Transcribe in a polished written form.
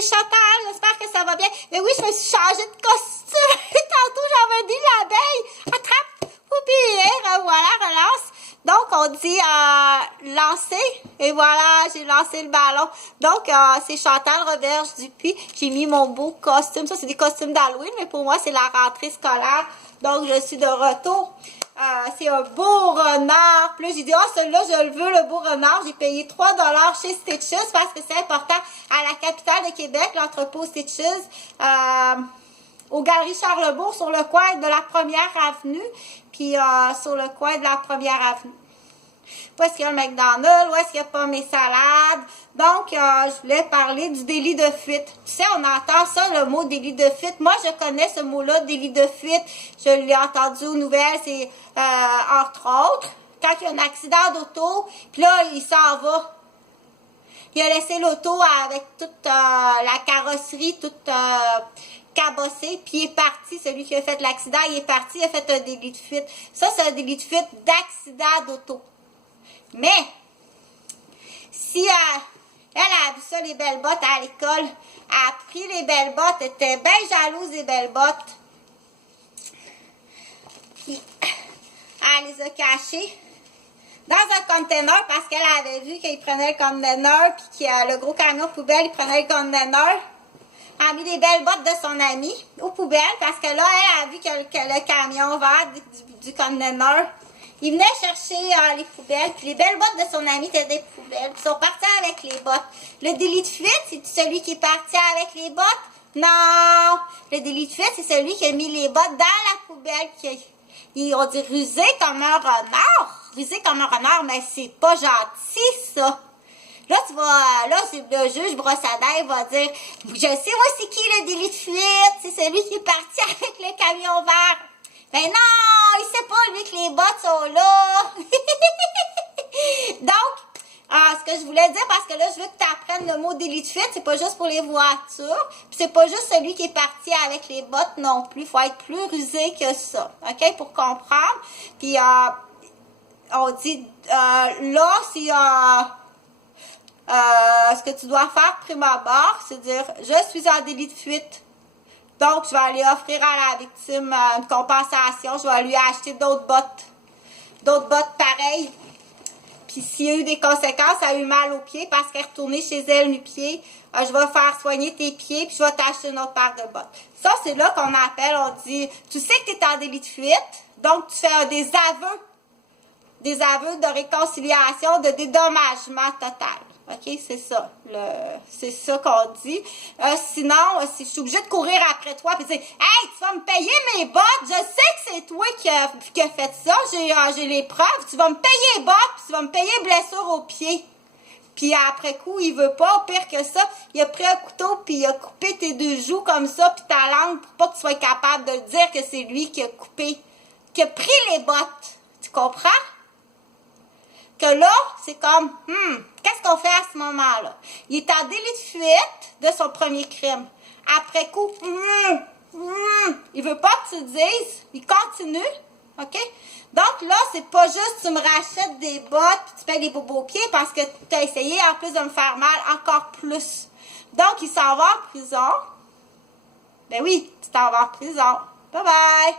c'est Chantal, j'espère que ça va bien. Mais oui, je me suis changée de costume. Tantôt, j'avais dit l'abeille. Attrape, oublier, voilà, relance. Donc, on dit lancer. Et voilà, j'ai lancé le ballon. Donc, c'est Chantal Roberge Dupuis. J'ai mis mon beau costume. Ça, c'est des costumes d'Halloween, mais pour moi, c'est la rentrée scolaire. Donc, je suis de retour. C'est un beau renard. Puis là, j'ai dit, oh, celui-là, je le veux, le beau renard. J'ai payé 3 $ chez Stitches parce que c'est important à la capitale de Québec, l'entrepôt Stitches, aux Galeries Charlebourg, sur le coin de la 1er avenue, puis sur le coin de la 1er avenue. Où est-ce qu'il y a le McDonald's? Où est-ce qu'il y a pas mes salades? Donc, je voulais parler du délit de fuite. Tu sais, on entend ça, le mot délit de fuite. Moi, je connais ce mot-là, délit de fuite. Je l'ai entendu aux nouvelles, c'est entre autres, quand il y a un accident d'auto, puis là, il s'en va. Il a laissé l'auto avec toute la carrosserie, toute cabossée, puis il est parti. Celui qui a fait l'accident, il est parti, il a fait un délit de fuite. Ça, c'est un délit de fuite d'accident d'auto. Mais, si elle a vu ça, les belles bottes à l'école, elle a pris les belles bottes, elle était bien jalouse des belles bottes. Puis, elle les a cachées dans un conteneur parce qu'elle avait vu qu'il prenait le conteneur, puis que le gros camion poubelle, il prenait le conteneur. Elle a mis les belles bottes de son amie aux poubelles parce que là, elle a vu que le camion vert du conteneur, il venait chercher les poubelles, puis les belles bottes de son ami étaient des poubelles. Puis ils sont partis avec les bottes. Le délit de fuite, c'est celui qui est parti avec les bottes? Non! Le délit de fuite, c'est celui qui a mis les bottes dans la poubelle. On dit rusé comme un renard. Rusé comme un renard, mais c'est pas gentil, ça. Là, le juge Brossadin va dire, je sais, moi, c'est qui le délit de fuite? C'est celui qui est parti avec le camion vert. Ben non, il sait pas, lui, que les bottes sont là. Donc, ce que je voulais dire, parce que là, je veux que tu apprennes le mot délit de fuite, c'est pas juste pour les voitures, puis c'est pas juste celui qui est parti avec les bottes non plus. Il faut être plus rusé que ça, OK, pour comprendre. Puis, on dit, là, si... ce que tu dois faire prime abord, c'est dire, je suis en délit de fuite. Donc, je vais aller offrir à la victime une compensation. Je vais lui acheter d'autres bottes pareilles. Puis, s'il y a eu des conséquences, elle a eu mal aux pieds parce qu'elle est retournée chez elle nu-pied, je vais faire soigner tes pieds, puis je vais t'acheter une autre paire de bottes. Ça, c'est là qu'on appelle, on dit, tu sais que tu es en délit de fuite, donc tu fais des aveux de réconciliation, de dédommagement total. OK, c'est ça. C'est ça qu'on dit. Sinon, si je suis obligée de courir après toi et dire, hey, tu vas me payer mes bottes. Je sais que c'est toi qui a fait ça. J'ai les preuves. Tu vas me payer les bottes, puis tu vas me payer blessure au pied. Puis après coup, il veut pas. Pire que ça, il a pris un couteau puis il a coupé tes deux joues comme ça, puis ta langue pour pas que tu sois capable de dire que c'est lui qui a coupé, qui a pris les bottes. Tu comprends? Que là, c'est comme, qu'est-ce qu'on fait à ce moment-là? Il est en délit de fuite de son premier crime. Après coup, il veut pas que tu le dises. Il continue, OK? Donc là, c'est pas juste tu me rachètes des bottes puis tu payes des bobos pieds parce que tu as essayé en plus de me faire mal encore plus. Donc, il s'en va en prison. Ben oui, tu t'en vas en prison. Bye bye!